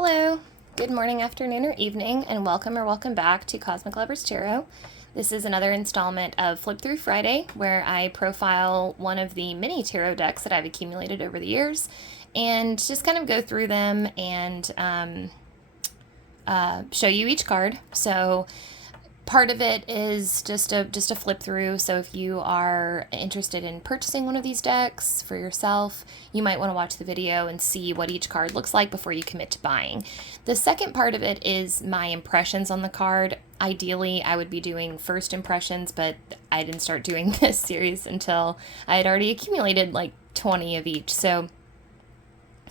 Hello, good morning, afternoon, or evening, and welcome back to Cosmic Lovers Tarot. This is another installment of Flip Through Friday, where I profile one of the mini tarot decks that I've accumulated over the years, and just kind of go through them and show you each card. So part of it is just a flip through. So if you are interested in purchasing one of these decks for yourself, you might want to watch the video and see what each card looks like before you commit to buying. The second part of it is my impressions on the card. Ideally, I would be doing first impressions, but I didn't start doing this series until I had already accumulated like 20 of each. So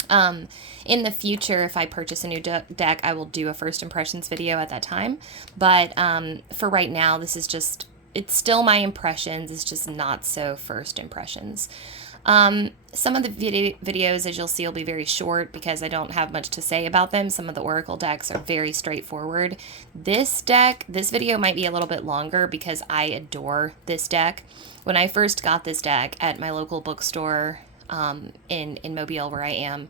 in the future, if I purchase a new deck, I will do a first impressions video at that time. But for right now, it's still my impressions. It's just not so first impressions. Some of the videos, as you'll see, will be very short because I don't have much to say about them. Some of the Oracle decks are very straightforward. This video might be a little bit longer because I adore this deck. When I first got this deck at my local bookstore, in Mobile, where I am,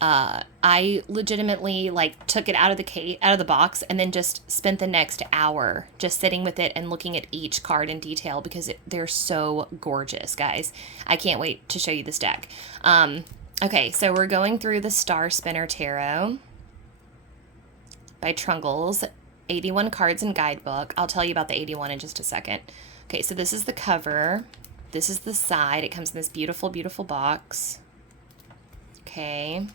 I legitimately took it out of the box and then just spent the next hour just sitting with it and looking at each card in detail because they're so gorgeous, guys. I can't wait to show you this deck. Okay, so we're going through the Star Spinner Tarot by Trungles, 81 cards and guidebook. I'll tell you about the 81 in just a second. Okay, so this is the cover. This is the side. It comes in this beautiful, beautiful box. Okay.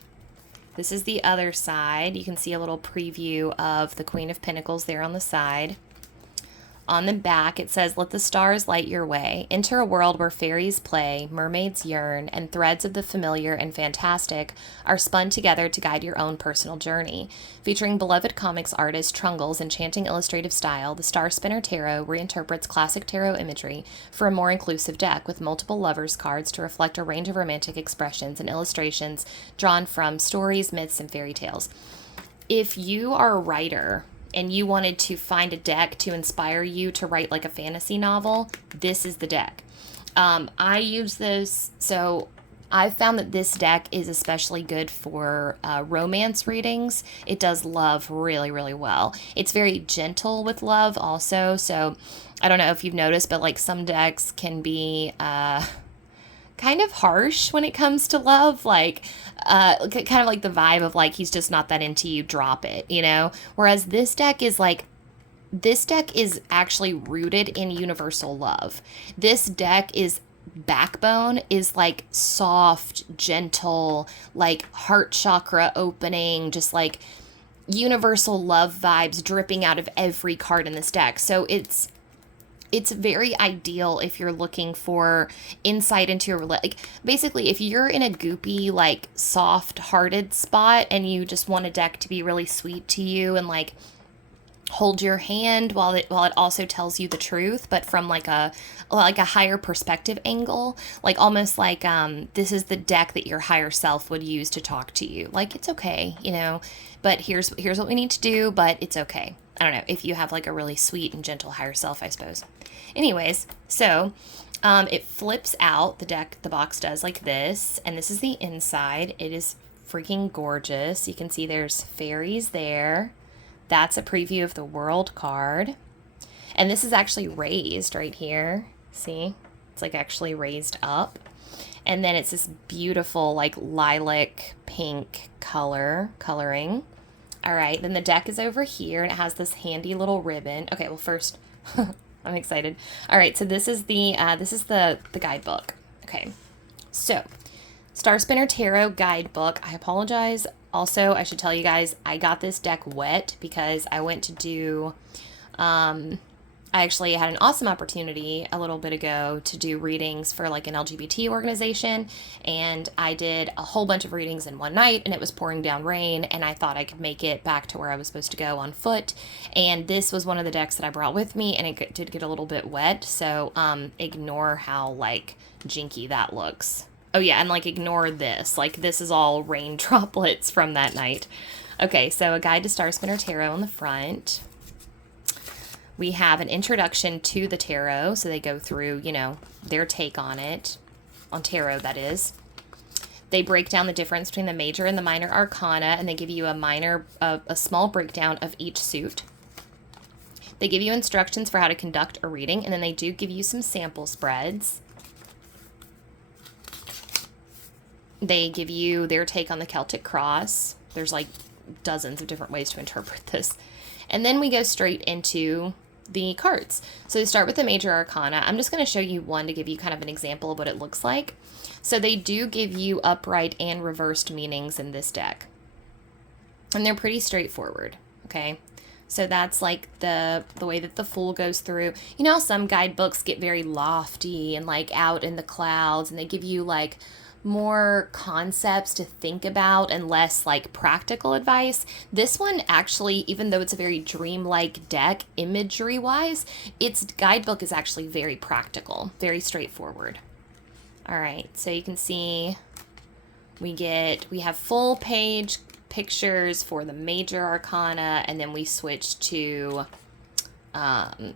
This is the other side. You can see a little preview of the Queen of Pentacles there on the side. On the back, it says, "Let the stars light your way. Enter a world where fairies play, mermaids yearn, and threads of the familiar and fantastic are spun together to guide your own personal journey." Featuring beloved comics artist Trungle's enchanting illustrative style, the Star Spinner Tarot reinterprets classic tarot imagery for a more inclusive deck with multiple lovers cards to reflect a range of romantic expressions and illustrations drawn from stories, myths, and fairy tales. If you are a writer and you wanted to find a deck to inspire you to write like a fantasy novel, this is the deck. I use this, so I've found that this deck is especially good for romance readings. It does love really, really well. It's very gentle with love also, so I don't know if you've noticed, but some decks can be kind of harsh when it comes to love, kind of like the vibe of he's just not that into you, drop it, whereas this deck is actually rooted in universal love. This deck is backbone is soft, gentle, heart chakra opening, just universal love vibes dripping out of every card in this deck. So it's very ideal if you're looking for insight into your basically if you're in a goopy soft-hearted spot and you just want a deck to be really sweet to you and hold your hand while it also tells you the truth, but from a higher perspective angle, almost this is the deck that your higher self would use to talk to you. It's okay, but here's what we need to do, but it's okay. I don't know if you have a really sweet and gentle higher self, I suppose. Anyways, so it flips out, the box does like this, and this is the inside. It is freaking gorgeous. You can see there's fairies there. That's a preview of the world card. And this is actually raised right here. See? It's actually raised up. And then it's this beautiful lilac pink coloring. All right, then the deck is over here and it has this handy little ribbon. Okay, well first, I'm excited. All right, so this is the guidebook. Okay, so Star Spinner Tarot guidebook. I apologize. Also, I should tell you guys, I got this deck wet because I went to do, I actually had an awesome opportunity a little bit ago to do readings for an LGBT organization, and I did a whole bunch of readings in one night, and it was pouring down rain, and I thought I could make it back to where I was supposed to go on foot, and this was one of the decks that I brought with me, and it did get a little bit wet, so ignore how jinky that looks. Oh yeah, and ignore this. This is all rain droplets from that night. Okay, so a guide to Star Spinner Tarot on the front. We have an introduction to the tarot, so they go through, their take on it, on tarot, that is. They break down the difference between the major and the minor arcana, and they give you a small breakdown of each suit. They give you instructions for how to conduct a reading, and then they do give you some sample spreads. They give you their take on the Celtic Cross. There's like dozens of different ways to interpret this. And then we go straight into the cards. So they start with the major arcana. I'm just going to show you one to give you kind of an example of what it looks like. So they do give you upright and reversed meanings in this deck. And they're pretty straightforward, okay? So that's like the way that the Fool goes through. You know, some guidebooks get very lofty and like out in the clouds, and they give you like more concepts to think about and less like practical advice. This one actually, even though it's a very dreamlike deck imagery wise, its guidebook is actually very practical, very straightforward. All right, so you can see we have full page pictures for the major arcana, and then we switch to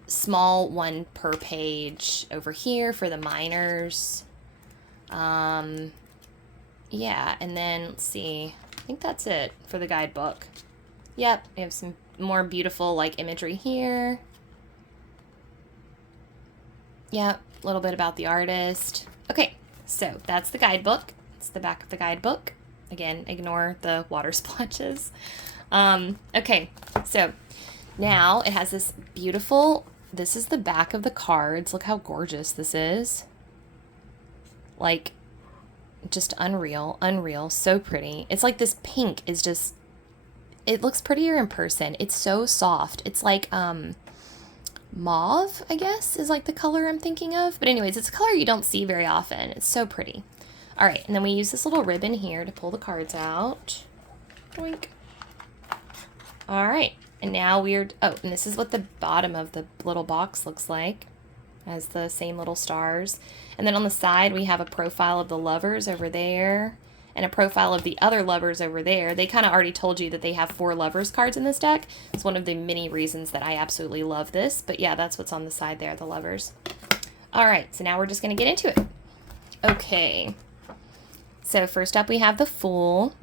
small one per page over here for the minors. Yeah, and then let's see, I think that's it for the guidebook. Yep, we have some more beautiful like imagery here. Yep, a little bit about the artist. Okay, so that's the guidebook. It's the back of the guidebook. Again, ignore the water splotches. Okay, so now it has this beautiful, this is the back of the cards. Look how gorgeous this is. Like, just unreal, so pretty. It's like this pink is just, it looks prettier in person. It's so soft. It's like, mauve, I guess, is like the color I'm thinking of. But anyways, it's a color you don't see very often. It's so pretty. All right, and then we use this little ribbon here to pull the cards out. Boink. All right, and now and this is what the bottom of the little box looks like. Has the same little stars. And then on the side, we have a profile of the lovers over there and a profile of the other lovers over there. They kind of already told you that they have 4 lovers cards in this deck. It's one of the many reasons that I absolutely love this. But yeah, that's what's on the side there, the lovers. All right, so now we're just going to get into it. Okay. So first up, we have the Fool.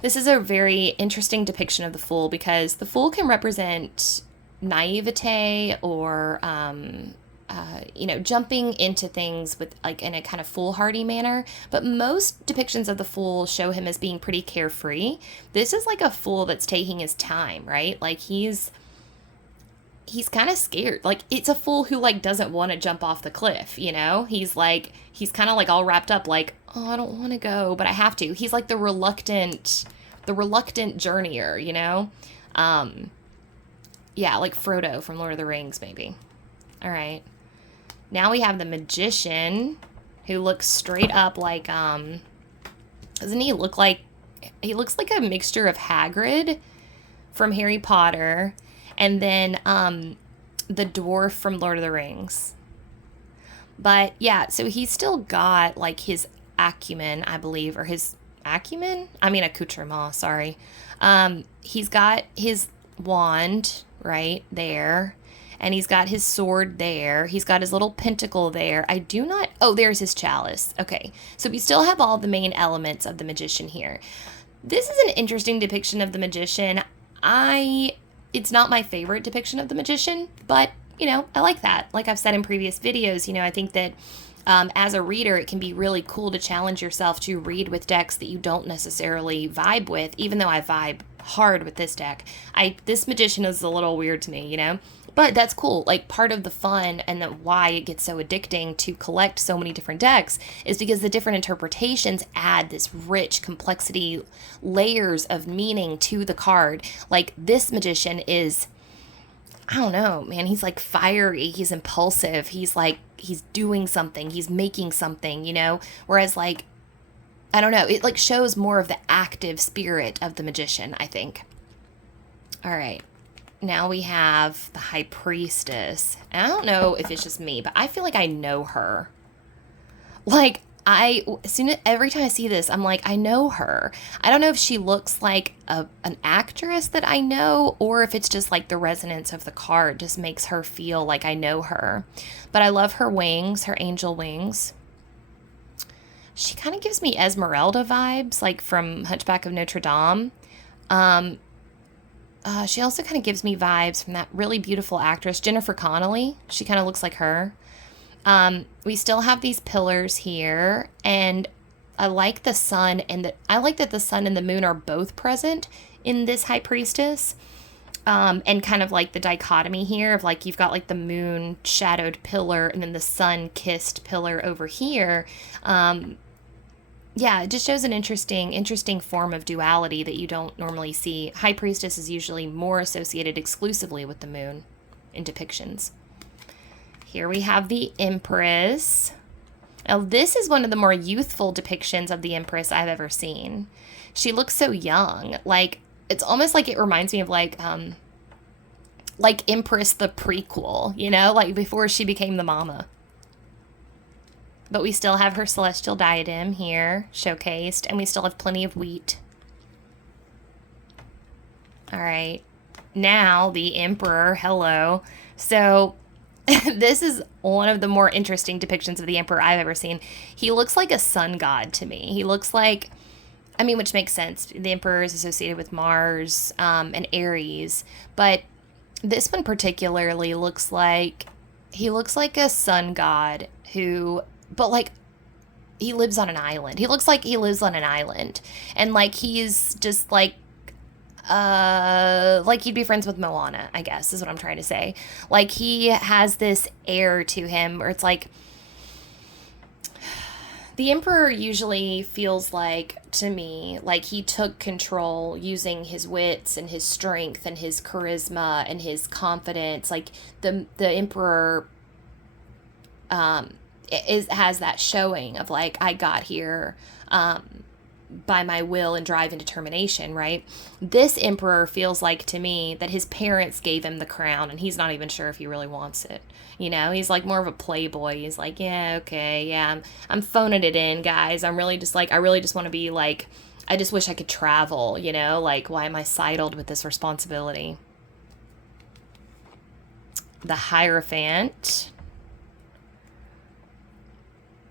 This is a very interesting depiction of the Fool because the Fool can represent naivete or, jumping into things with like in a kind of foolhardy manner. But most depictions of the Fool show him as being pretty carefree. This is like a fool that's taking his time, right? Like he's kind of scared. Like it's a fool who like doesn't want to jump off the cliff, you know? He's kind of like all wrapped up like, oh, I don't want to go, but I have to. He's like the reluctant journeyer, you know? Yeah, like Frodo from Lord of the Rings, maybe. All right. Now we have the Magician, who looks straight up like, doesn't he look like, he looks like a mixture of Hagrid from Harry Potter and then the dwarf from Lord of the Rings. But yeah, so he's still got like his acumen, I believe, or his accoutrement, sorry. He's got his wand right there, and he's got his sword there. He's got his little pentacle there. There's his chalice. Okay, so we still have all the main elements of the Magician here. This is an interesting depiction of the Magician. It's not my favorite depiction of the Magician, but, I like that. Like I've said in previous videos, I think that as a reader, it can be really cool to challenge yourself to read with decks that you don't necessarily vibe with, even though I vibe hard with this deck. This Magician is a little weird to me, but that's cool. Like part of the fun and why it gets so addicting to collect so many different decks is because the different interpretations add this rich complexity, layers of meaning to the card. Like this Magician is, I don't know, man, he's like fiery, he's impulsive, he's doing something, he's making something, whereas like, I don't know, it like shows more of the active spirit of the Magician, I think. All right. Now we have the High Priestess. And I don't know if it's just me, but I feel like I know her. Like, every time I see this, I'm like, I know her. I don't know if she looks like an actress that I know, or if it's just like the resonance of the card just makes her feel like I know her. But I love her wings, her angel wings. She kind of gives me Esmeralda vibes, like from Hunchback of Notre Dame. Um, she also kind of gives me vibes from that really beautiful actress, Jennifer Connelly. She kind of looks like her. We still have these pillars here, and I like the sun, and I like that the sun and the moon are both present in this high priestess. And kind of like the dichotomy here of like you've got like the moon shadowed pillar and then the sun kissed pillar over here. Yeah, it just shows an interesting form of duality that you don't normally see. High priestess is usually more associated exclusively with the moon in depictions. Here we have the Empress. Now, this is one of the more youthful depictions of the Empress I've ever seen. She looks so young. Like, it's almost like it reminds me of like Empress the prequel, you know, like before she became the mama. But we still have her celestial diadem here showcased, and we still have plenty of wheat. All right, now the Emperor, hello. So this is one of the more interesting depictions of the Emperor I've ever seen. He looks like a sun god to me. He looks like, I mean, which makes sense. The Emperor is associated with Mars and Aries, but this one particularly looks like, he looks like a sun god who, but like, he lives on an island. He looks like he lives on an island. And like, he's just like he'd be friends with Moana, I guess, is what I'm trying to say. Like, he has this air to him where it's like, the Emperor usually feels like, to me, like he took control using his wits and his strength and his charisma and his confidence. Like, the Emperor has that showing of like, I got here by my will and drive and determination, right? This Emperor feels like to me that his parents gave him the crown and he's not even sure if he really wants it. You know, he's like more of a playboy. He's like, yeah, okay, yeah, I'm phoning it in, guys. I'm really just like, I really just want to be like, I just wish I could travel, you know, like, why am I saddled with this responsibility? The Hierophant.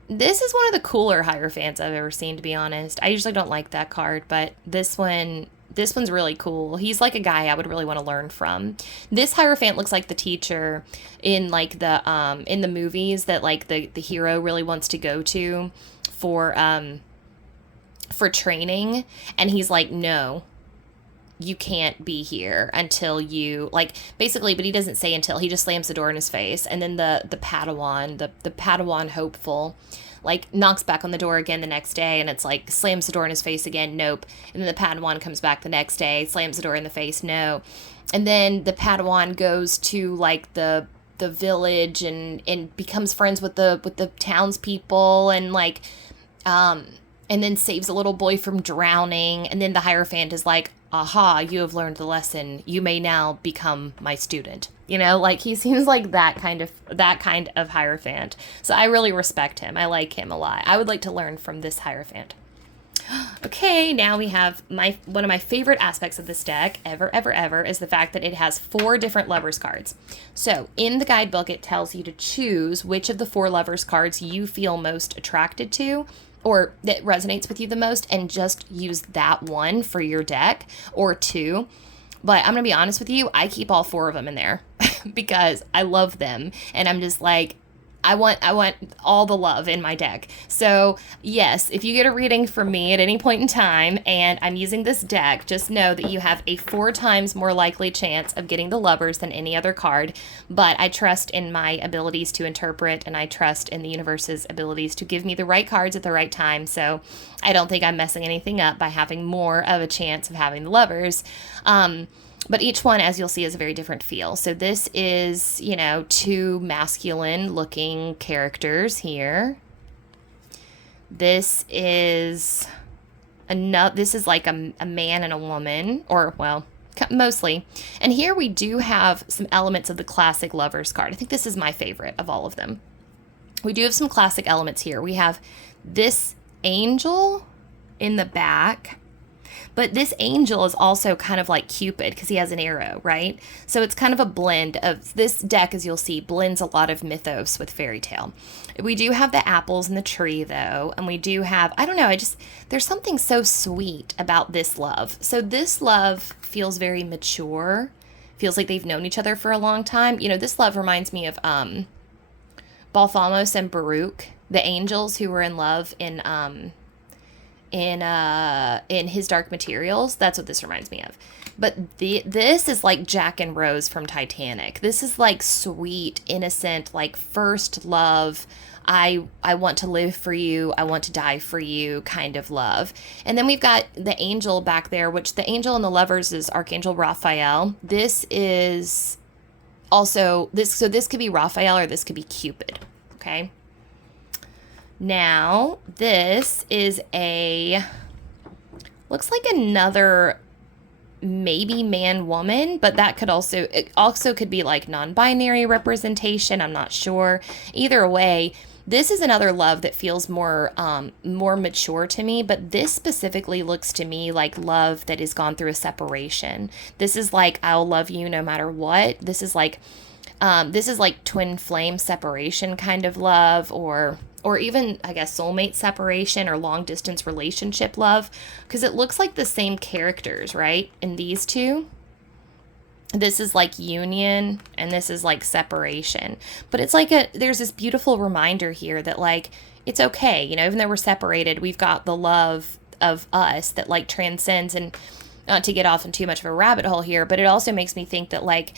This is one of the cooler Hierophants I've ever seen, to be honest. I usually don't like that card, but this one's really cool. He's like a guy I would really want to learn from. This Hierophant looks like the teacher in like in the movies that like the hero really wants to go to for training, and he's like, no, you can't be here until you, like, basically, but he doesn't say until, he just slams the door in his face. And then the Padawan, the Padawan hopeful, like, knocks back on the door again the next day, and it's like, slams the door in his face again, nope. And then the Padawan comes back the next day, slams the door in the face, no. And then the Padawan goes to, like, the village and becomes friends with the townspeople, and, like, and then saves a little boy from drowning. And then the Hierophant is like, aha, you have learned the lesson. You may now become my student. You know, like, he seems like that kind of Hierophant. So I really respect him. I like him a lot. I would like to learn from this Hierophant. Okay, now we have one of my favorite aspects of this deck, ever, is the fact that it has 4 different Lovers cards. So in the guidebook, it tells you to choose which of the 4 Lovers cards you feel most attracted to, or that resonates with you the most, and just use that one for your deck, or 2. But I'm going to be honest with you, I keep all 4 of them in there because I love them, and I'm just like, I want all the love in my deck. So yes, if you get a reading from me at any point in time and I'm using this deck, just know that you have a 4 times more likely chance of getting the Lovers than any other card. But I trust in my abilities to interpret, and I trust in the universe's abilities to give me the right cards at the right time. So I don't think I'm messing anything up by having more of a chance of having the Lovers. But each one, as you'll see, is a very different feel. So this is, 2 masculine-looking characters here. This is like a man and a woman, or, well, mostly. And here we do have some elements of the classic Lovers card. I think this is my favorite of all of them. We do have some classic elements here. We have this angel in the back, But this angel is also kind of like Cupid because he has an arrow, right? So it's kind of a blend of this deck, as you'll see, blends a lot of mythos with fairy tale. We do have the apples in the tree though, and we do have, I don't know, there's something so sweet about this love. So this love feels very mature, feels like they've known each other for a long time. You know, this love reminds me of Balthamos and Baruch, the angels who were in love in His Dark Materials. That's what this reminds me of. But this is like Jack and Rose from Titanic. This is like sweet, innocent, like first love. I want to live for you. I want to die for you kind of love. And then we've got the angel back there, which the angel in the Lovers is Archangel Raphael. This is also this. So this could be Raphael or this could be Cupid. Okay. Now this is looks like another maybe man woman, but that could also, it also could be like non-binary representation. I'm not sure. Either way, this is another love that feels more mature to me, but this specifically looks to me like love that has gone through a separation. This is like, I'll love you no matter what. This is like twin flame separation kind of love, or even, I guess, soulmate separation or long distance relationship love, because it looks like the same characters, right? In these two, this is like union and this is like separation. But it's like there's this beautiful reminder here that like, it's okay. You know, even though we're separated, we've got the love of us that like transcends. And not to get off in too much of a rabbit hole here, but it also makes me think that like,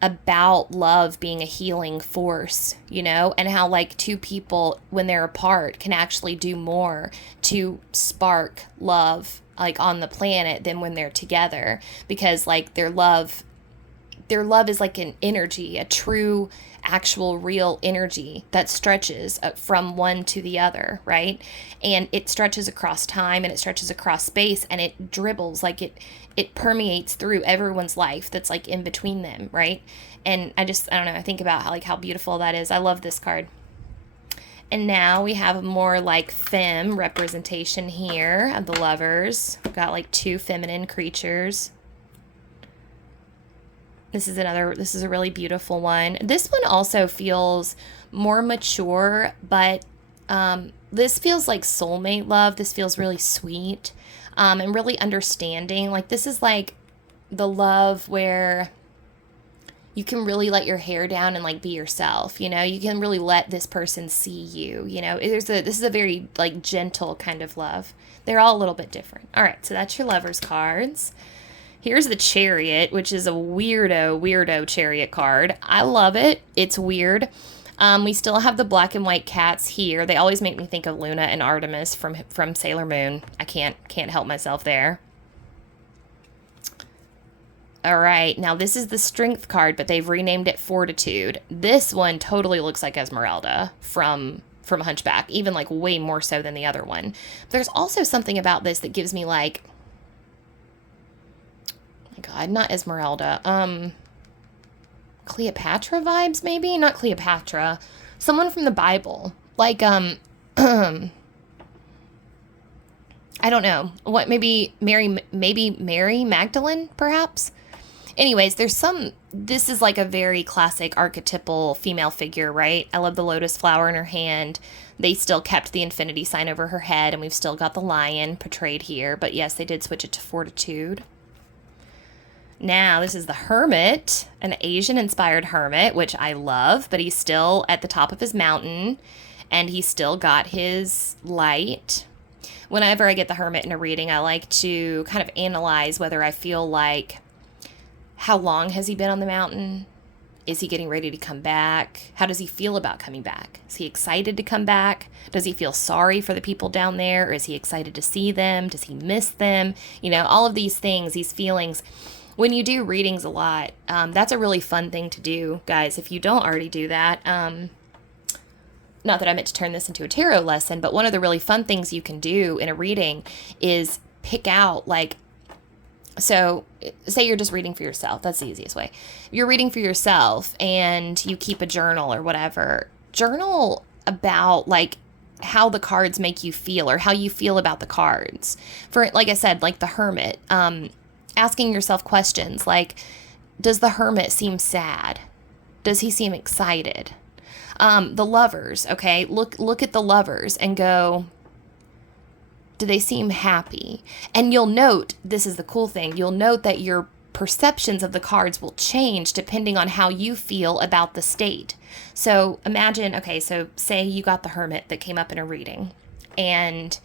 about love being a healing force, you know, and how like two people when they're apart can actually do more to spark love like on the planet than when they're together, because like their love is like an energy, a true, actual, real energy that stretches from one to the other, right? And it stretches across time and it stretches across space and it dribbles, like it permeates through everyone's life that's like in between them, right? And I don't know, I think about how beautiful that is. I love this card. And now we have a more like femme representation here of the Lovers. We've got like two feminine creatures. This is a really beautiful one. This one also feels more mature, but this feels like soulmate love. This feels really sweet and really understanding. Like this is like the love where you can really let your hair down and like be yourself, you know? You can really let this person see you, you know? This is a very like gentle kind of love. They're all a little bit different. All right, so that's your Lovers cards. Here's the Chariot, which is a weirdo Chariot card. I love it. It's weird. We still have the black and white cats here. They always make me think of Luna and Artemis from Sailor Moon. I can't help myself there. All right, now this is the Strength card, but they've renamed it Fortitude. This one totally looks like Esmeralda from Hunchback, even like way more so than the other one. There's also something about this that gives me like, God, not Esmeralda. Cleopatra vibes, maybe? Not Cleopatra. Someone from the Bible. Like, I don't know. What, maybe Mary Magdalene, perhaps? Anyways, this is like a very classic archetypal female figure, right? I love the lotus flower in her hand. They still kept the infinity sign over her head, and we've still got the lion portrayed here. But yes, they did switch it to Fortitude. Now, this is the Hermit, an Asian-inspired hermit, which I love, but he's still at the top of his mountain, and he's still got his light. Whenever I get the Hermit in a reading, I like to kind of analyze whether I feel like, how long has he been on the mountain? Is he getting ready to come back? How does he feel about coming back? Is he excited to come back? Does he feel sorry for the people down there? Or is he excited to see them? Does he miss them? You know, all of these things, these feelings. When you do readings a lot, that's a really fun thing to do, guys. If you don't already do that, not that I meant to turn this into a tarot lesson, but one of the really fun things you can do in a reading is pick out, like, so say you're just reading for yourself. That's the easiest way. You're reading for yourself and you keep a journal or whatever. Journal about, like, how the cards make you feel, or how you feel about the cards. For, like I said, like the Hermit, asking yourself questions like, does the Hermit seem sad? Does he seem excited? The Lovers, okay, look at the Lovers and go, do they seem happy? And you'll note, this is the cool thing, you'll note that your perceptions of the cards will change depending on how you feel about the state. So imagine, okay, so say you got the Hermit that came up in a reading, and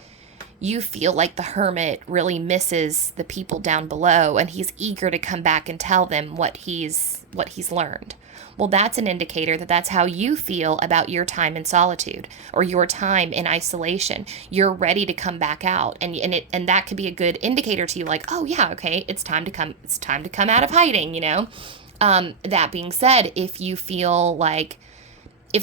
you feel like the Hermit really misses the people down below, and he's eager to come back and tell them what he's learned. Well, that's an indicator that that's how you feel about your time in solitude or your time in isolation. You're ready to come back out, and that could be a good indicator to you, like, oh yeah, okay, it's time to come out of hiding, you know. That being said, if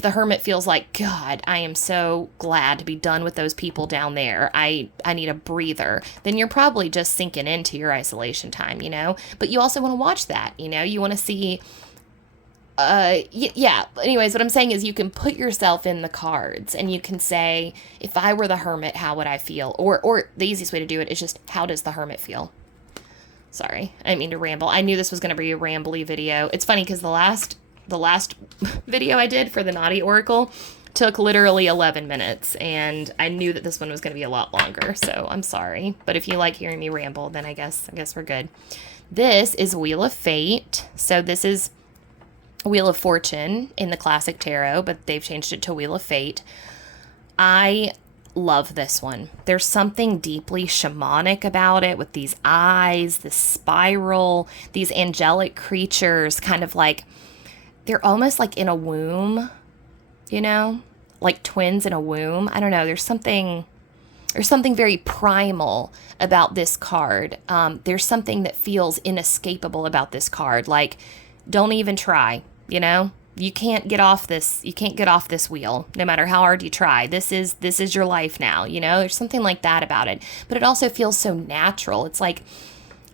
the Hermit feels like, God, I am so glad to be done with those people down there, I need a breather, then you're probably just sinking into your isolation time, you know. But you also want to watch that, you know. You want to see. Yeah. Anyways, what I'm saying is you can put yourself in the cards and you can say, if I were the Hermit, how would I feel? Or the easiest way to do it is just, how does the Hermit feel? Sorry, I didn't mean to ramble. I knew this was going to be a rambly video. It's funny because the last video I did for the Naughty Oracle took literally 11 minutes, and I knew that this one was going to be a lot longer, so I'm sorry. But if you like hearing me ramble, then I guess we're good. This is Wheel of Fate. So this is Wheel of Fortune in the classic tarot, but they've changed it to Wheel of Fate. I love this one. There's something deeply shamanic about it, with these eyes, the spiral, these angelic creatures, kind of like, they're almost like in a womb, you know, like twins in a womb. I don't know. There's something very primal about this card. There's something that feels inescapable about this card. Like, don't even try, you know? You can't get off this wheel, no matter how hard you try. This is your life now, you know? There's something like that about it. But it also feels so natural. It's like,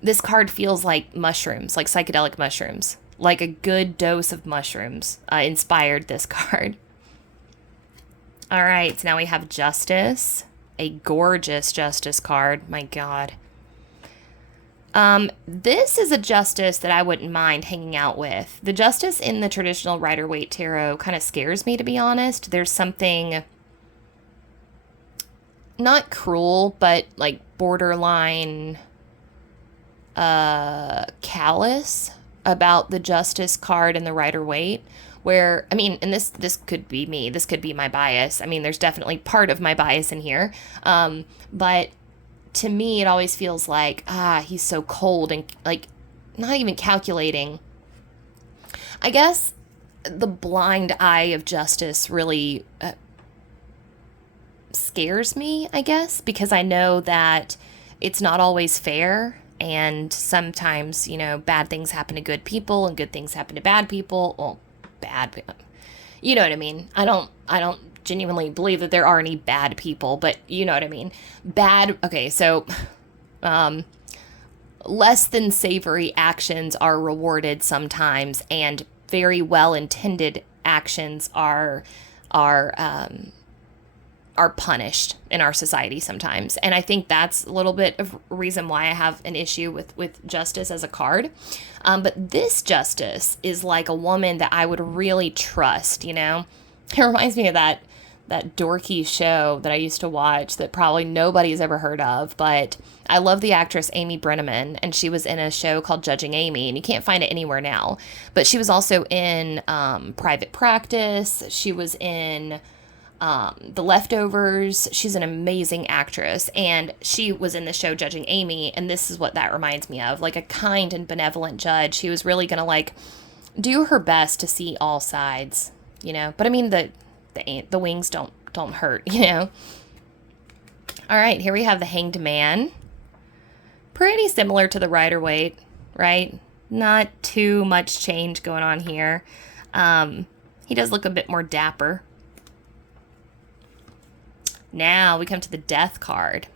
this card feels like mushrooms, like psychedelic mushrooms. Like a good dose of mushrooms inspired this card. All right, so now we have Justice, a gorgeous Justice card. My God. This is a Justice that I wouldn't mind hanging out with. The Justice in the traditional Rider-Waite tarot kind of scares me, to be honest. There's something not cruel, but like borderline callous about the Justice card in the Rider-Waite, where, I mean, and this could be me, this could be my bias. I mean, there's definitely part of my bias in here, but to me, it always feels like, he's so cold and, like, not even calculating. I guess the blind eye of Justice really scares me, I guess, because I know that it's not always fair, and sometimes, you know, bad things happen to good people and good things happen to bad people. Well, you know what I mean? I don't genuinely believe that there are any bad people, but you know what I mean. Okay, so less than savory actions are rewarded sometimes, and very well-intended actions are punished in our society sometimes. And I think that's a little bit of reason why I have an issue with Justice as a card. But this Justice is like a woman that I would really trust, you know? It reminds me of that dorky show that I used to watch that probably nobody's ever heard of, but I love the actress Amy Brenneman, and she was in a show called Judging Amy, and you can't find it anywhere now. But she was also in Private Practice. She was in The Leftovers. She's an amazing actress, and she was in the show Judging Amy, and this is what that reminds me of, like a kind and benevolent judge. She was really gonna like do her best to see all sides, you know. But I mean, the wings don't hurt, you know. All right, here we have the Hanged Man. Pretty similar to the Rider-Waite, right? Not too much change going on here. He does look a bit more dapper. Now we come to the Death card.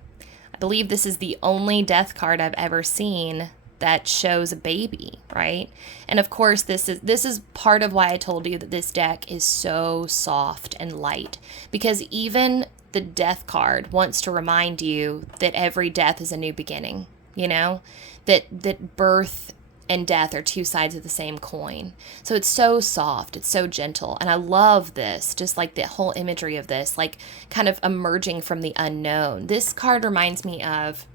I believe this is the only Death card I've ever seen that shows a baby, right? And of course, this is part of why I told you that this deck is so soft and light, because even the death card wants to remind you that every death is a new beginning, you know, that birth and death are two sides of the same coin. So it's so soft, it's so gentle. And I love this, just like the whole imagery of this, like kind of emerging from the unknown. This card reminds me of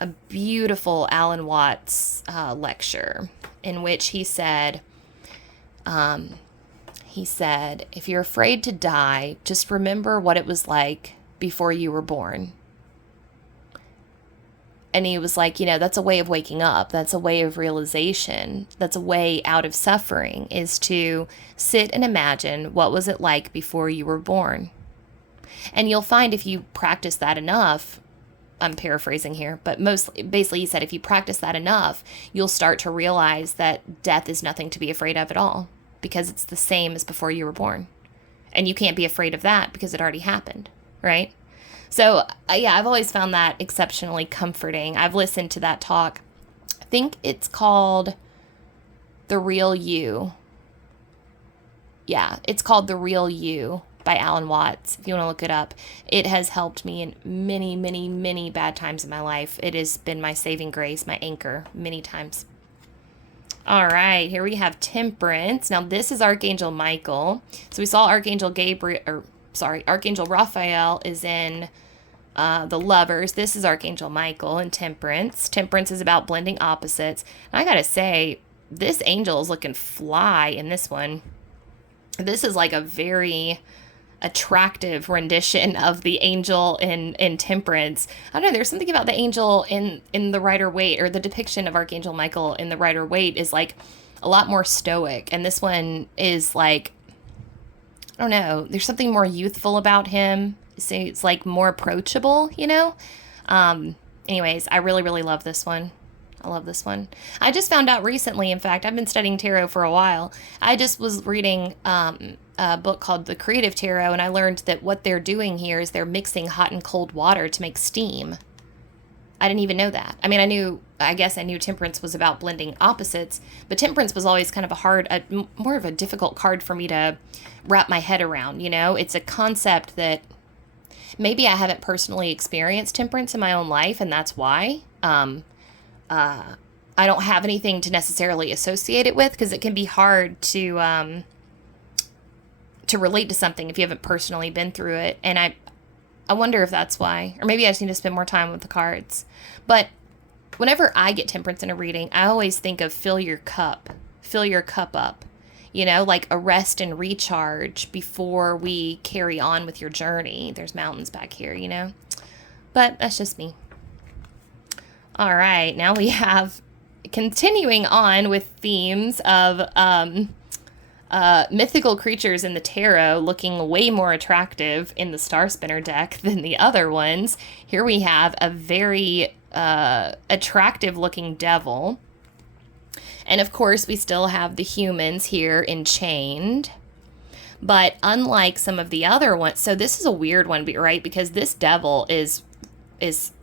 a beautiful Alan Watts lecture in which he said, if you're afraid to die, just remember what it was like before you were born. And he was like, that's a way of waking up. That's a way of realization. That's a way out of suffering, is to sit and imagine what was it like before you were born. And you'll find if you practice that enough, I'm paraphrasing here, but basically he said if you practice that enough, you'll start to realize that death is nothing to be afraid of at all, because it's the same as before you were born. And you can't be afraid of that because it already happened, right? So, yeah, I've always found that exceptionally comforting. I've listened to that talk. I think it's called The Real You. Yeah, it's called The Real You by Alan Watts, if you want to look it up. It has helped me in many, many, many bad times in my life. It has been my saving grace, my anchor, many times. All right, here we have Temperance. Now, this is Archangel Michael. So we saw Archangel Raphael is in the Lovers. This is Archangel Michael in Temperance. Temperance is about blending opposites. And I gotta say, this angel is looking fly in this one. This is like a very attractive rendition of the angel in Temperance. I don't know, there's something about the angel in the Rider-Waite, or the depiction of Archangel Michael in the Rider-Waite is like a lot more stoic. And this one is like, I don't know, there's something more youthful about him. So it's like more approachable, Anyways, I really, really love this one. I love this one. I just found out recently, in fact, I've been studying tarot for a while. I just was reading a book called The Creative Tarot, and I learned that what they're doing here is they're mixing hot and cold water to make steam. I didn't even know that. I mean, I guess I knew Temperance was about blending opposites, but Temperance was always kind of more of a difficult card for me to wrap my head around, It's a concept that maybe I haven't personally experienced temperance in my own life, and that's why. I don't have anything to necessarily associate it with, because it can be hard to relate to something if you haven't personally been through it. And I wonder if that's why, or maybe I just need to spend more time with the cards. But whenever I get temperance in a reading, I always think of fill your cup up, like a rest and recharge before we carry on with your journey. There's mountains back here, but that's just me. All right, now we have, continuing on with themes of mythical creatures in the tarot looking way more attractive in the Star Spinner deck than the other ones. Here we have a very attractive looking devil. And of course, we still have the humans here enchained. But unlike some of the other ones, so this is a weird one, right? Because this devil is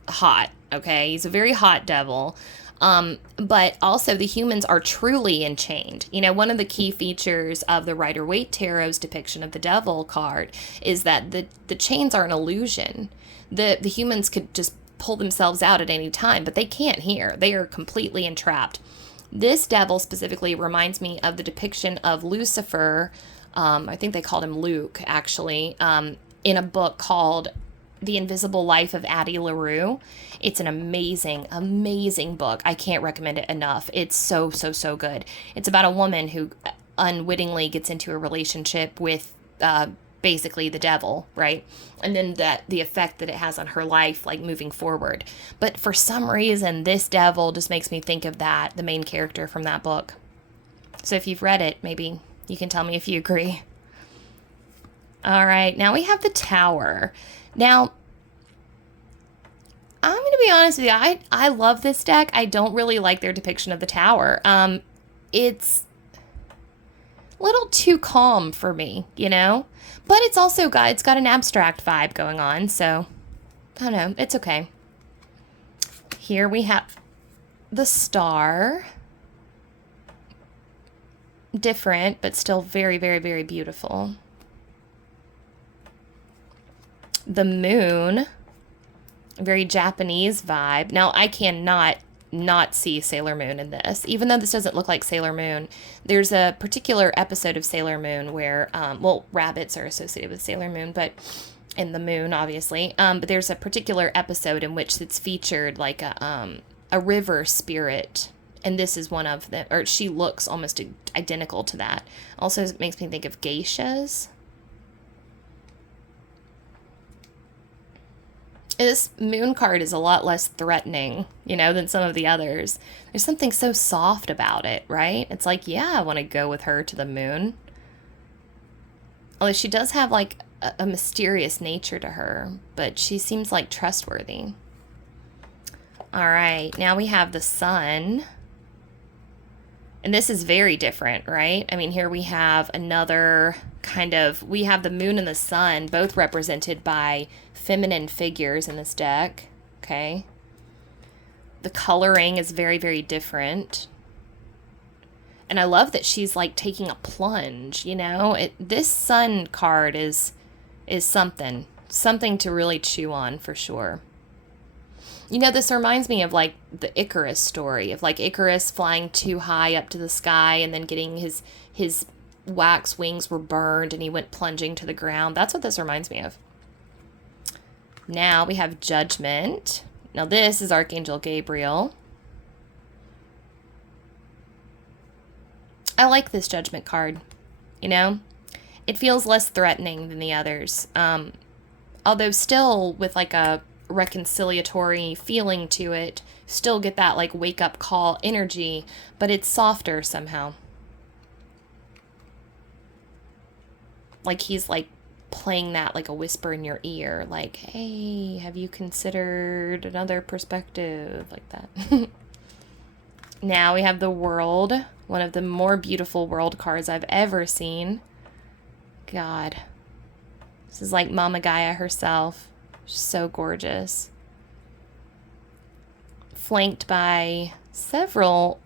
hot, okay? He's a very hot devil. But also the humans are truly enchained. One of the key features of the Rider-Waite Tarot's depiction of the devil card is that the chains are an illusion. The humans could just pull themselves out at any time, but they can't here. They are completely entrapped. This devil specifically reminds me of the depiction of Lucifer. I think they called him Luke, actually, in a book called The Invisible Life of Addie LaRue. It's an amazing, amazing book. I can't recommend it enough. It's so, so, so good. It's about a woman who unwittingly gets into a relationship with basically the devil, right? And then the effect that it has on her life, like moving forward. But for some reason, this devil just makes me think of that, the main character from that book. So if you've read it, maybe you can tell me if you agree. All right, now we have the Tower. Now, I'm going to be honest with you. I love this deck. I don't really like their depiction of the Tower. It's a little too calm for me, But it's also it's got an abstract vibe going on, so I don't know. It's okay. Here we have the Star. Different, but still very, very, very beautiful. the moon, very Japanese vibe. Now, I cannot not see Sailor Moon in this. Even though this doesn't look like Sailor Moon, there's a particular episode of Sailor Moon where, well, rabbits are associated with Sailor Moon, but in the moon, obviously. But there's a particular episode in which it's featured like a river spirit, and this is one of them, or she looks almost identical to that. Also, it makes me think of geishas. This moon card is a lot less threatening, you know, than some of the others. There's something so soft about it, right? It's like, yeah, I want to go with her to the moon. Although she does have like a mysterious nature to her, but she seems like trustworthy. All right, now we have the sun. And this is very different, right? I mean, here we have another kind of, we have the moon and the sun, both represented by feminine figures in this deck, okay? The coloring is very, very different. And I love that she's like taking a plunge, you know? This sun card is something to really chew on for sure. You know, this reminds me of like the Icarus story, of like Icarus flying too high up to the sky and then getting his wax wings were burned and he went plunging to the ground. That's what this reminds me of. Now we have Judgment. Now this is Archangel Gabriel. I like this Judgment card, you know? It feels less threatening than the others. Although still with like a reconciliatory feeling to it, still get that like wake up call energy, but it's softer somehow. Like he's like playing that like a whisper in your ear, like, hey, have you considered another perspective, like that. Now we have the World, one of the more beautiful world cards I've ever seen. God, this is like Mama Gaia herself. She's so gorgeous. Flanked by several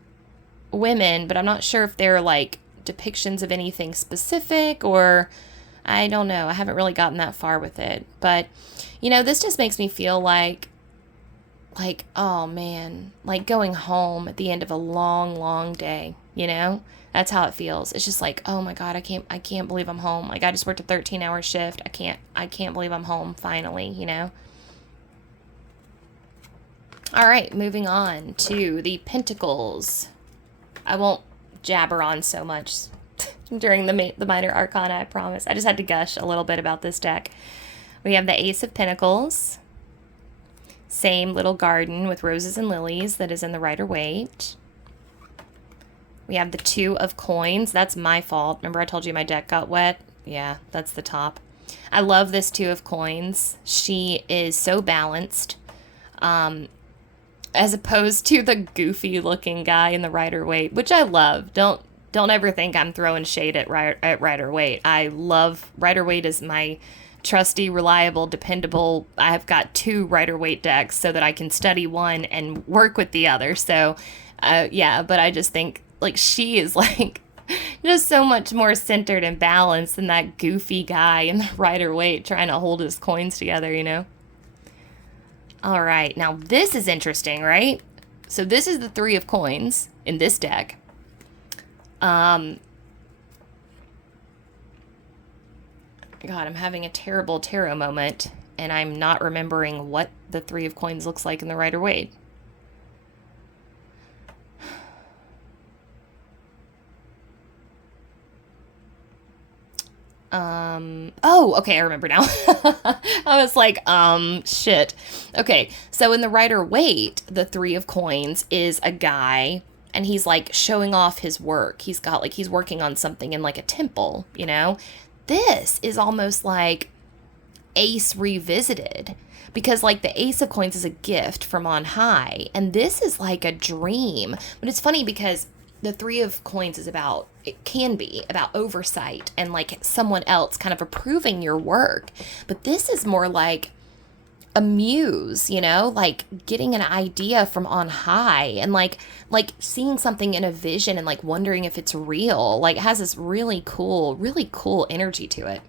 women, but I'm not sure if they're like depictions of anything specific, or I don't know. I haven't really gotten that far with it. But, you know, this just makes me feel like, oh man, like going home at the end of a long, long day, you know? That's how it feels. It's just like, oh my God, I can't believe I'm home. Like I just worked a 13-hour shift. I can't believe I'm home finally, you know? All right, moving on to the Pentacles. I won't jabber on so much during the minor arcana, I promise. I just had to gush a little bit about this deck. We have the Ace of Pentacles. Same little garden with roses and lilies that is in the Rider-Waite. We have the Two of Coins. That's my fault. Remember I told you my deck got wet? Yeah, that's the top. I love this Two of Coins. She is so balanced. As opposed to the goofy looking guy in the Rider-Waite, which I love. Don't ever think I'm throwing shade at Rider-Waite. I love Rider-Waite is my trusty, reliable, dependable. I have got 2 Rider-Waite decks so that I can study one and work with the other. So, yeah, but I just think like she is like just so much more centered and balanced than that goofy guy in the Rider-Waite trying to hold his coins together, you know? All right, now this is interesting, right? So this is the 3 of Coins in this deck. God, I'm having a terrible tarot moment, and I'm not remembering what the 3 of Coins looks like in the Rider-Waite. Oh, okay, I remember now. I was like, shit. Okay, so in the Rider-Waite, the 3 of Coins is a guy, and he's like showing off his work. He's got like, he's working on something in like a temple, you know? This is almost like Ace revisited, because like the Ace of Coins is a gift from on high, and this is like a dream. But it's funny because the 3 of Coins is about, it can be about oversight and like someone else kind of approving your work. But this is more like a muse, you know, like getting an idea from on high and like seeing something in a vision and like wondering if it's real. Like it has this really cool energy to it.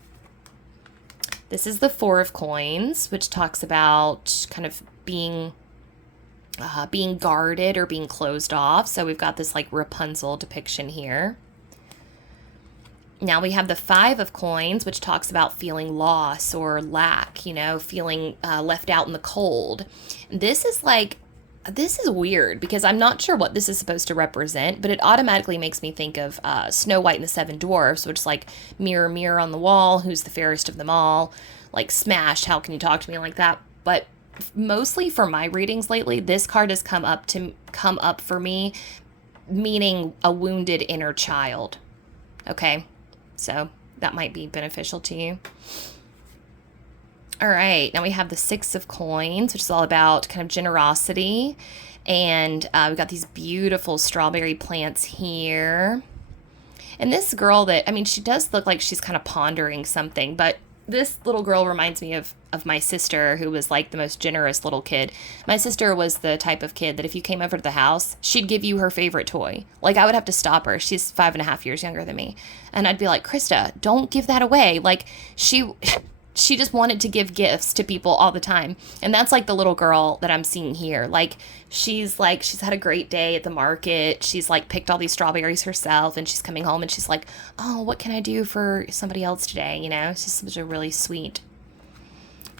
This is the Four of Coins, which talks about kind of being guarded or being closed off. So we've got this like Rapunzel depiction here. Now we have the Five of Coins, which talks about feeling loss or lack, you know, feeling left out in the cold. This is weird because I'm not sure what this is supposed to represent, but it automatically makes me think of Snow White and the Seven Dwarfs, which is like mirror, mirror on the wall, who's the fairest of them all? Like Smash, how can you talk to me like that? But mostly for my readings lately, this card has come up for me, meaning a wounded inner child. Okay, so that might be beneficial to you. All right, now we have the Six of Coins, which is all about kind of generosity. And we've got these beautiful strawberry plants here. And this girl she does look like she's kind of pondering something, but this little girl reminds me of my sister, who was like the most generous little kid. My sister was the type of kid that if you came over to the house, she'd give you her favorite toy. Like, I would have to stop her. She's 5.5 years younger than me. And I'd be like, Krista, don't give that away. Like, she just wanted to give gifts to people all the time. And that's like the little girl that I'm seeing here. Like, she's had a great day at the market. She's like picked all these strawberries herself, and she's coming home and she's like, oh, what can I do for somebody else today? You know, it's just such a really sweet.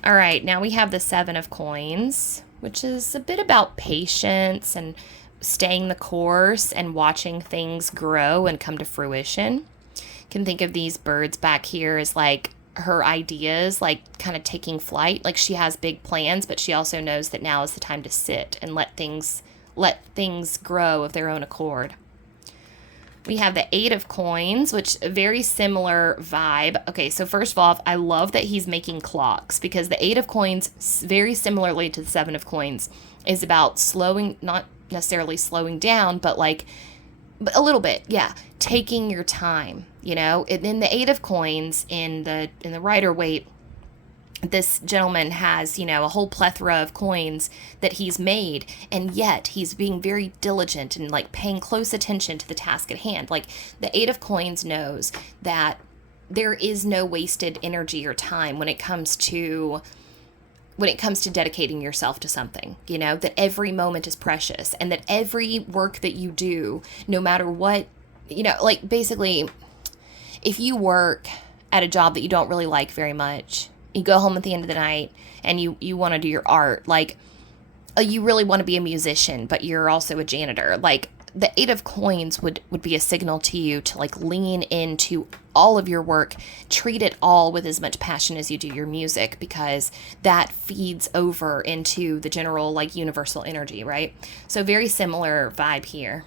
All right, now we have the Seven of Coins, which is a bit about patience and staying the course and watching things grow and come to fruition. You can think of these birds back here as like her ideas, like kind of taking flight. Like, she has big plans, but she also knows that now is the time to sit and let things grow of their own accord. We have the Eight of Coins, which a very similar vibe. Okay, so first of all, I love that he's making clocks, because the Eight of Coins, very similarly to the Seven of Coins, is about slowing, not necessarily slowing down, but like a little bit, yeah, taking your time, you know. And in the Eight of Coins, in the Rider-Waite, this gentleman has, you know, a whole plethora of coins that he's made, and yet he's being very diligent and like paying close attention to the task at hand. Like, the Eight of Coins knows that there is no wasted energy or time when it comes to dedicating yourself to something, you know, that every moment is precious, and that every work that you do, no matter what, you know, like, basically, if you work at a job that you don't really like very much, you go home at the end of the night and you want to do your art, like, you really want to be a musician, but you're also a janitor. Like, the Eight of Coins would be a signal to you to like lean into all of your work, treat it all with as much passion as you do your music, because that feeds over into the general like universal energy, right? So very similar vibe here.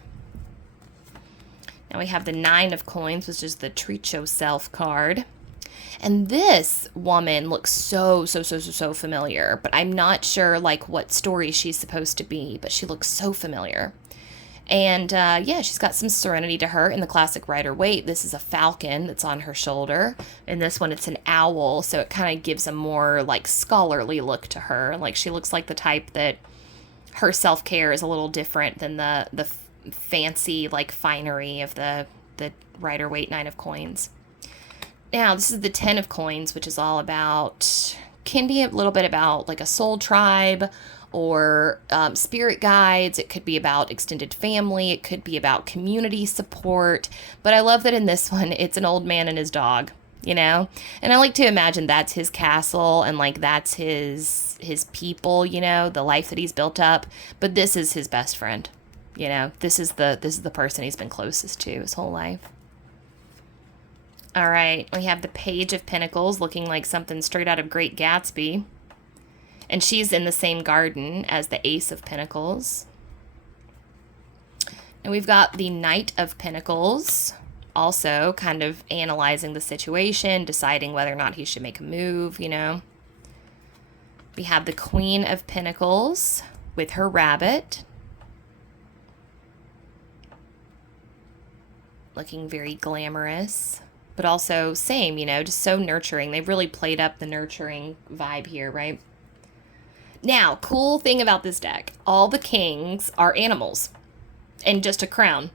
Now we have the Nine of Coins, which is the Treat Yourself card. And this woman looks so familiar, but I'm not sure like what story she's supposed to be, but she looks so familiar. And yeah, she's got some serenity to her. In the classic Rider-Waite, this is a falcon that's on her shoulder. In this one, it's an owl, so it kind of gives a more like scholarly look to her. Like, she looks like the type that her self-care is a little different than the fancy like finery of the Rider-Waite Nine of Coins. Now, this is the Ten of Coins, which is all about, can be a little bit about like a soul tribe or spirit guides. It could be about extended family. It could be about community support. But I love that in this one, it's an old man and his dog, you know? And I like to imagine that's his castle and like that's his people, you know, the life that he's built up. But this is his best friend, you know? This is the person he's been closest to his whole life. All right, we have the Page of Pentacles, looking like something straight out of Great Gatsby. And she's in the same garden as the Ace of Pentacles. And we've got the Knight of Pentacles, also kind of analyzing the situation, deciding whether or not he should make a move, you know. We have the Queen of Pentacles with her rabbit, looking very glamorous. But also same, you know, just so nurturing. They've really played up the nurturing vibe here, right? Now, cool thing about this deck, all the kings are animals and just a crown.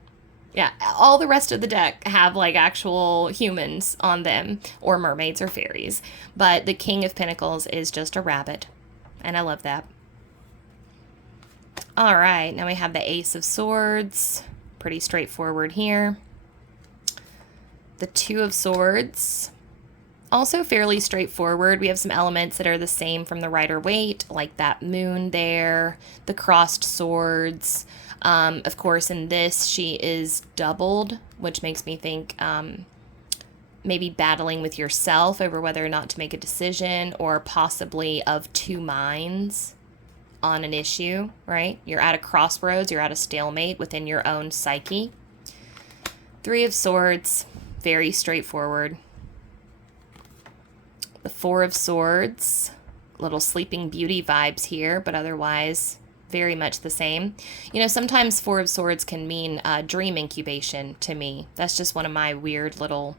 Yeah, all the rest of the deck have like actual humans on them, or mermaids or fairies. But the King of Pentacles is just a rabbit, and I love that. All right, now we have the Ace of Swords. Pretty straightforward here. The Two of Swords. Also fairly straightforward. We have some elements that are the same from the Rider-Waite, like that moon there, the crossed swords. Of course, in this, she is doubled, which makes me think maybe battling with yourself over whether or not to make a decision, or possibly of two minds on an issue, right? You're at a crossroads, you're at a stalemate within your own psyche. Three of Swords, very straightforward. The Four of Swords, little Sleeping Beauty vibes here, but otherwise very much the same. You know, sometimes Four of Swords can mean dream incubation to me. That's just one of my weird little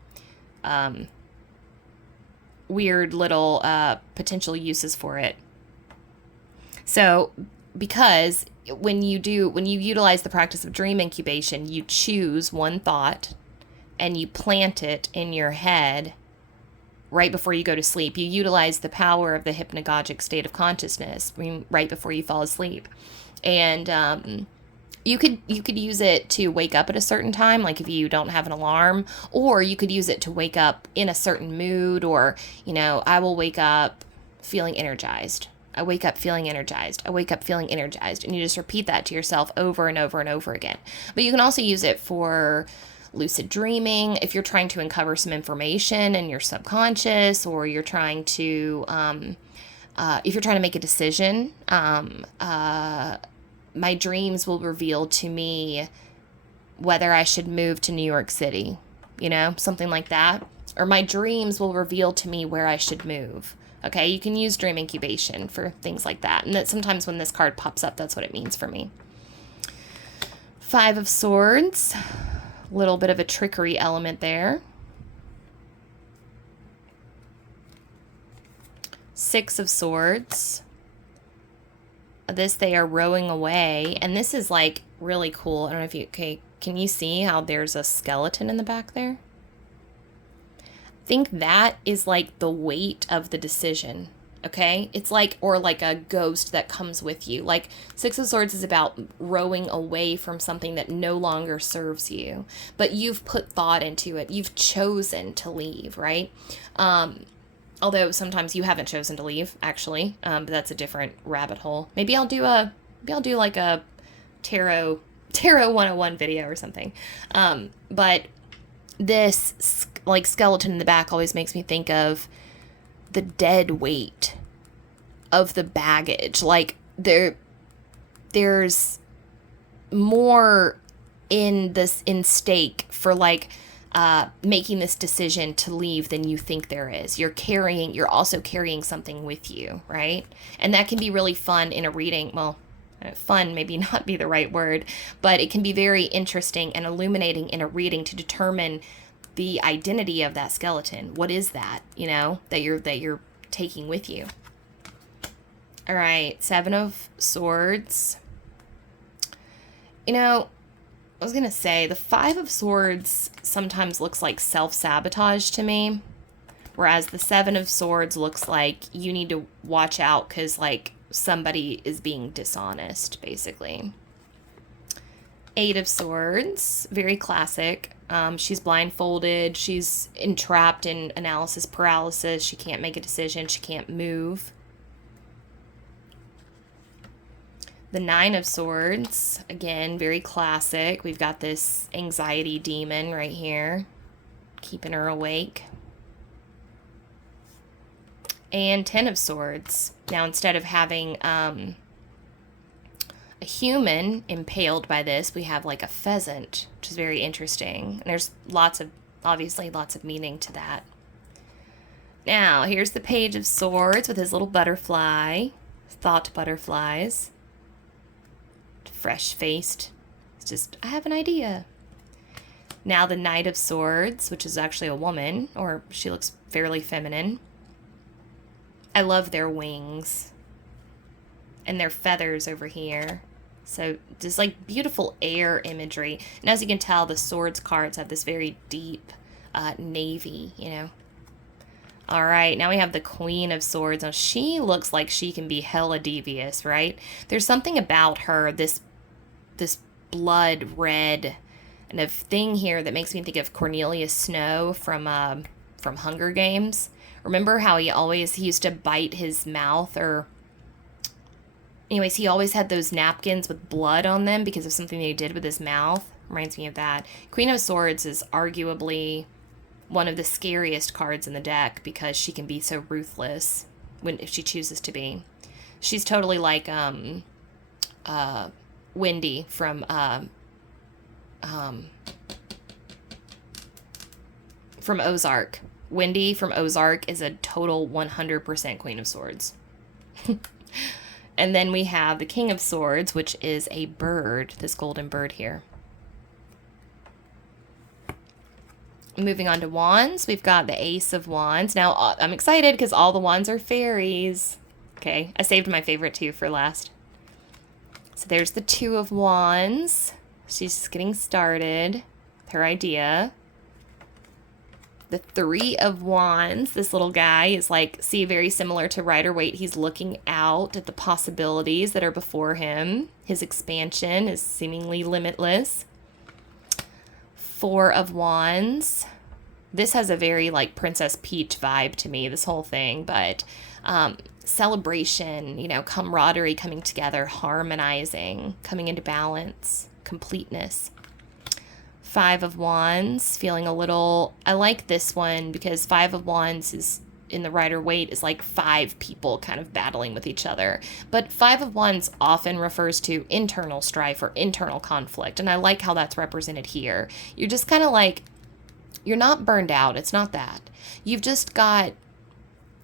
potential uses for it. So, because when you utilize the practice of dream incubation, you choose one thought and you plant it in your head right before you go to sleep. You utilize the power of the hypnagogic state of consciousness right before you fall asleep. And you could use it to wake up at a certain time, like if you don't have an alarm, or you could use it to wake up in a certain mood, or, you know, I will wake up feeling energized. I wake up feeling energized. I wake up feeling energized. And you just repeat that to yourself over and over and over again. But you can also use it for lucid dreaming if you're trying to uncover some information in your subconscious, or you're trying to, if you're trying to make a decision. My dreams will reveal to me whether I should move to New York City, you know, something like that. Or my dreams will reveal to me where I should move. Okay, you can use dream incubation for things like that. And that sometimes when this card pops up, that's what it means for me. Five of Swords. A little bit of a trickery element there. Six of Swords. This, they are rowing away. And this is like really cool. I don't know if you, okay, can you see how there's a skeleton in the back there? Think that is like the weight of the decision, okay? It's like, or like a ghost that comes with you. Like Six of Swords is about rowing away from something that no longer serves you, but you've put thought into it. You've chosen to leave, right? Although sometimes you haven't chosen to leave, actually, but that's a different rabbit hole. Maybe I'll do like a tarot 101 video or something. But this like skeleton in the back always makes me think of the dead weight of the baggage. Like there's more in stake for like making this decision to leave than you think there is. You're also carrying something with you, right? And that can be really fun in a reading. Well, fun maybe not be the right word, but it can be very interesting and illuminating in a reading to determine the identity of that skeleton. What is that, you know, that you're taking with you? All right, Seven of Swords. You know, I was going to say the Five of Swords sometimes looks like self-sabotage to me, whereas the Seven of Swords looks like you need to watch out because, like, somebody is being dishonest, basically. Eight of Swords, very classic. She's blindfolded. She's entrapped in analysis paralysis. She can't make a decision. She can't move. The Nine of Swords, again, very classic. We've got this anxiety demon right here, keeping her awake. And Ten of Swords. Now, instead of having a human impaled by this, we have like a pheasant, which is very interesting. And there's obviously lots of meaning to that. Now, here's the Page of Swords with his little butterfly, thought butterflies. Fresh-faced. It's just, I have an idea. Now the Knight of Swords, which is actually a woman, or she looks fairly feminine. I love their wings and their feathers over here. So just like beautiful air imagery. And as you can tell, the swords cards have this very deep navy, you know. All right, now we have the Queen of Swords. Now she looks like she can be hella devious, right? There's something about her, this blood red and a thing here that makes me think of Cornelius Snow from Hunger Games. Remember how he used to bite his mouth, or anyways, he always had those napkins with blood on them because of something that he did with his mouth. Reminds me of that. Queen of Swords is arguably one of the scariest cards in the deck because she can be so ruthless if she chooses to be. She's totally like Wendy from Ozark. Wendy from Ozark is a total 100% Queen of Swords. And then we have the King of Swords, which is a bird, this golden bird here. Moving on to wands, we've got the Ace of Wands. Now, I'm excited because all the wands are fairies. Okay, I saved my favorite two for last. So there's the Two of Wands. She's just getting started with her idea. The Three of Wands, this little guy is like, see, very similar to Rider-Waite. He's looking out at the possibilities that are before him. His expansion is seemingly limitless. Four of Wands. This has a very like Princess Peach vibe to me, this whole thing, but celebration, you know, camaraderie coming together, harmonizing, coming into balance, completeness. Five of Wands, feeling a little, I like this one because Five of Wands is in the Rider-Waite is like five people kind of battling with each other. But Five of Wands often refers to internal strife or internal conflict. And I like how that's represented here. You're just kind of like, you're not burned out. It's not that. You've just got,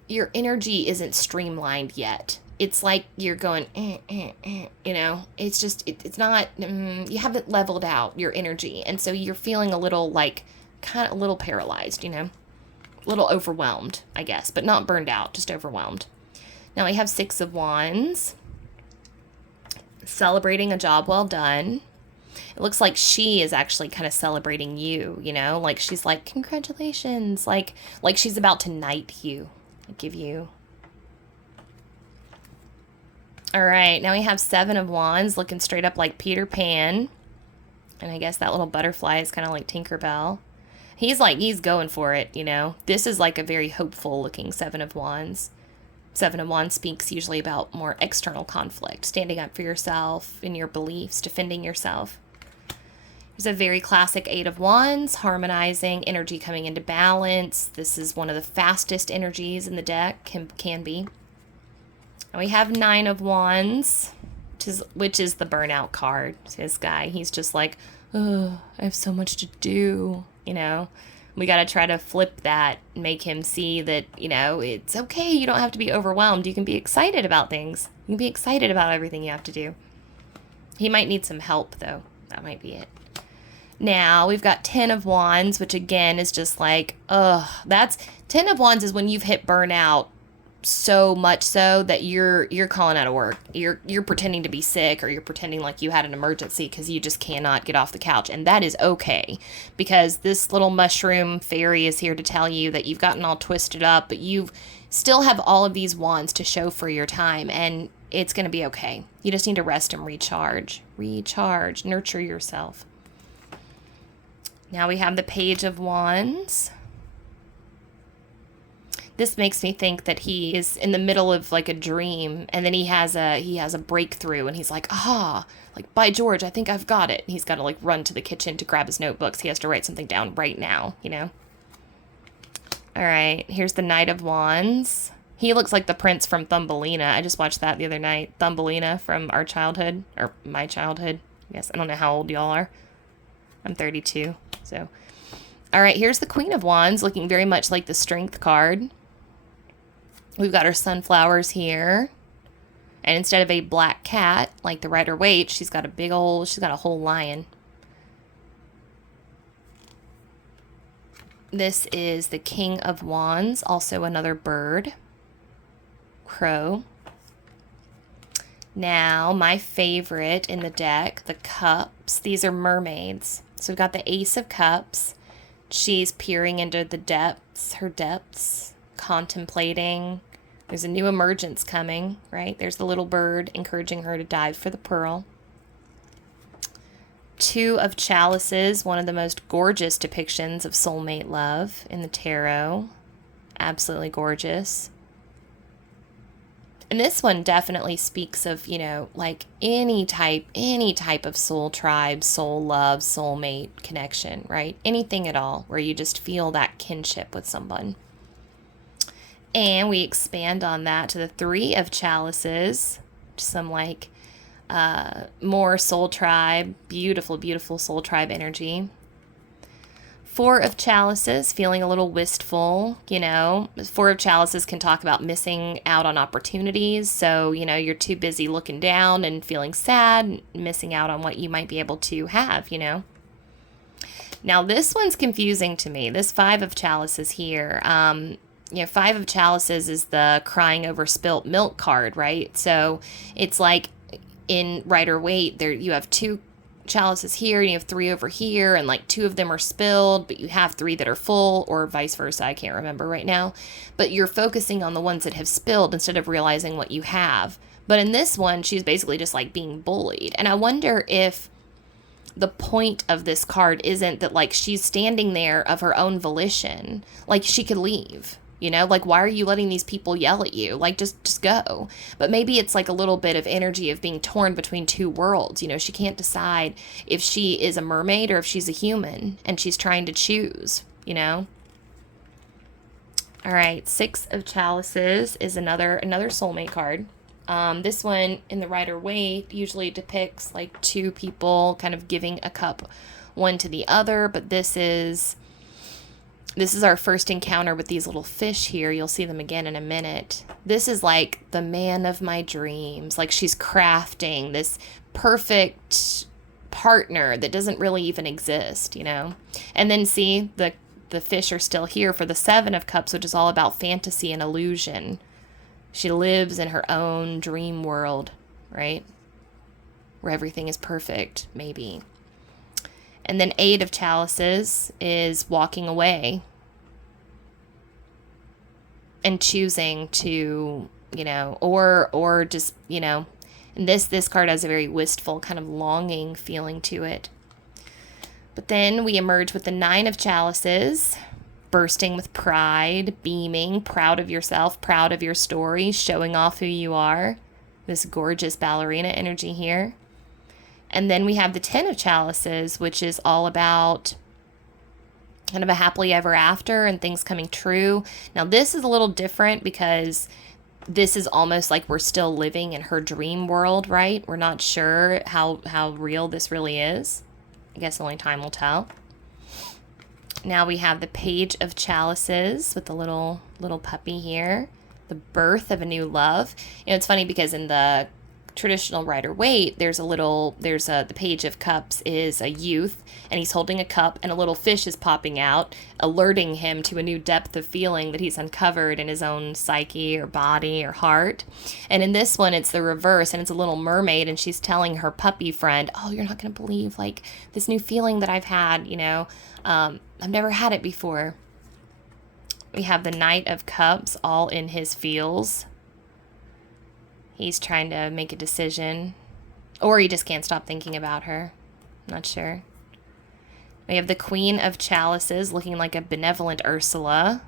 your energy isn't streamlined yet. It's like you're going, you know, it's just, it's not, you haven't leveled out your energy. And so you're feeling a little like, kind of a little paralyzed, you know, a little overwhelmed, I guess, but not burned out, just overwhelmed. Now we have Six of Wands, celebrating a job well done. It looks like she is actually kind of celebrating you, you know, like she's like, congratulations, like she's about to knight you, give you. All right, now we have Seven of Wands, looking straight up like Peter Pan. And I guess that little butterfly is kind of like Tinkerbell. He's going for it, you know. This is like a very hopeful looking Seven of Wands. Seven of Wands speaks usually about more external conflict, standing up for yourself and your beliefs, defending yourself. There's a very classic Eight of Wands, harmonizing, energy coming into balance. This is one of the fastest energies in the deck, can be. And we have Nine of Wands, which is the burnout card. This guy, he's just like, oh, I have so much to do, you know. We got to try to flip that, make him see that, you know, it's okay. You don't have to be overwhelmed. You can be excited about things. You can be excited about everything you have to do. He might need some help, though. That might be it. Now, we've got Ten of Wands, which again is just like, that's, Ten of Wands is when you've hit burnout so much so that you're calling out of work. You're pretending to be sick, or you're pretending like you had an emergency because you just cannot get off the couch. And that is okay, because this little mushroom fairy is here to tell you that you've gotten all twisted up, but you still have all of these wands to show for your time, and it's going to be okay. You just need to rest and recharge. Recharge. Nurture yourself. Now we have the Page of Wands. This makes me think that he is in the middle of like a dream, and then he has a breakthrough, and he's like, like, by George, I think I've got it. And he's got to like run to the kitchen to grab his notebooks. He has to write something down right now, you know? All right, here's the Knight of Wands. He looks like the prince from Thumbelina. I just watched that the other night. Thumbelina from our childhood, or my childhood. Yes, I don't know how old y'all are. I'm 32, so. All right, here's the Queen of Wands, looking very much like the Strength card. We've got her sunflowers here. And instead of a black cat, like the Rider-Waite, she's got a whole lion. This is the King of Wands, also another bird. Crow. Now, my favorite in the deck, the Cups. These are mermaids. So we've got the Ace of Cups. She's peering into the depths, her depths, contemplating. There's a new emergence coming, right? There's the little bird encouraging her to dive for the pearl. Two of Chalices, one of the most gorgeous depictions of soulmate love in the tarot. Absolutely gorgeous. And this one definitely speaks of, you know, like any type of soul tribe, soul love, soulmate connection, right? Anything at all where you just feel that kinship with someone. And we expand on that to the Three of Chalices, some like more soul tribe, beautiful, beautiful soul tribe energy. Four of Chalices, feeling a little wistful, you know. Four of Chalices can talk about missing out on opportunities. So, you know, you're too busy looking down and feeling sad, missing out on what you might be able to have, you know. Now, this one's confusing to me. This Five of Chalices here. You know, Five of Chalices is the crying over spilt milk card, right? So it's like in Rider-Waite, there you have two chalices here and you have three over here, and like two of them are spilled, but you have three that are full, or vice versa. I can't remember right now, but you're focusing on the ones that have spilled instead of realizing what you have. But in this one, she's basically just like being bullied. And I wonder if the point of this card isn't that like she's standing there of her own volition, like she could leave. You know, like, why are you letting these people yell at you? Like, just go. But maybe it's like a little bit of energy of being torn between two worlds. You know, she can't decide if she is a mermaid or if she's a human, and she's trying to choose, you know? All right, Six of Chalices is another soulmate card. This one in the Rider-Waite usually depicts like two people kind of giving a cup one to the other, but this is our first encounter with these little fish here. You'll see them again in a minute. This is like the man of my dreams. Like she's crafting this perfect partner that doesn't really even exist, you know? And then see, the fish are still here for the Seven of Cups, which is all about fantasy and illusion. She lives in her own dream world, right? Where everything is perfect, maybe. And then Eight of Chalices is walking away and choosing to, you know, or just, you know, and this card has a very wistful kind of longing feeling to it. But then we emerge with the Nine of Chalices, bursting with pride, beaming, proud of yourself, proud of your story, showing off who you are. This gorgeous ballerina energy here. And then we have the Ten of Chalices, which is all about kind of a happily ever after and things coming true. Now, this is a little different because this is almost like we're still living in her dream world, right? We're not sure how real this really is. I guess only time will tell. Now we have the Page of Chalices with the little puppy here. The birth of a new love. You know, it's funny because in the traditional Rider-Waite, the Page of Cups is a youth, and he's holding a cup, and a little fish is popping out, alerting him to a new depth of feeling that he's uncovered in his own psyche or body or heart. And in this one, it's the reverse, and it's a little mermaid, and she's telling her puppy friend, oh, you're not going to believe, like, this new feeling that I've had, you know, I've never had it before. We have the Knight of Cups all in his feels. He's trying to make a decision, or he just can't stop thinking about her. Not sure. We have the Queen of Chalices looking like a benevolent Ursula.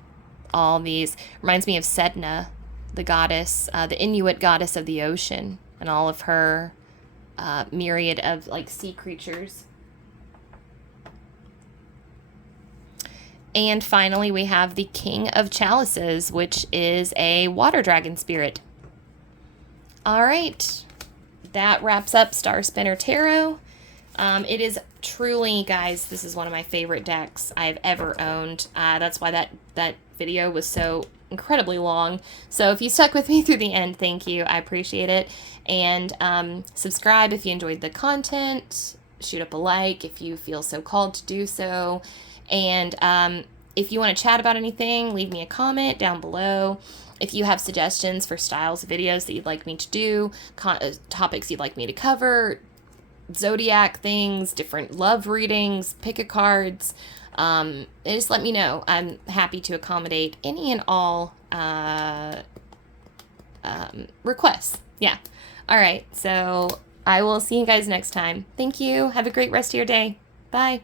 All these reminds me of Sedna, the goddess, the Inuit goddess of the ocean, and all of her myriad of like sea creatures. And finally, we have the King of Chalices, which is a water dragon spirit. All right, that wraps up Star Spinner Tarot. It is truly, guys, this is one of my favorite decks I've ever owned. That's why that video was so incredibly long. So if you stuck with me through the end, thank you. I appreciate it. And subscribe if you enjoyed the content. Shoot up a like if you feel so called to do so. And if you want to chat about anything, leave me a comment down below. If you have suggestions for styles of videos that you'd like me to do, topics you'd like me to cover, zodiac things, different love readings, pick a cards, just let me know. I'm happy to accommodate any and all requests. Yeah. All right. So I will see you guys next time. Thank you. Have a great rest of your day. Bye.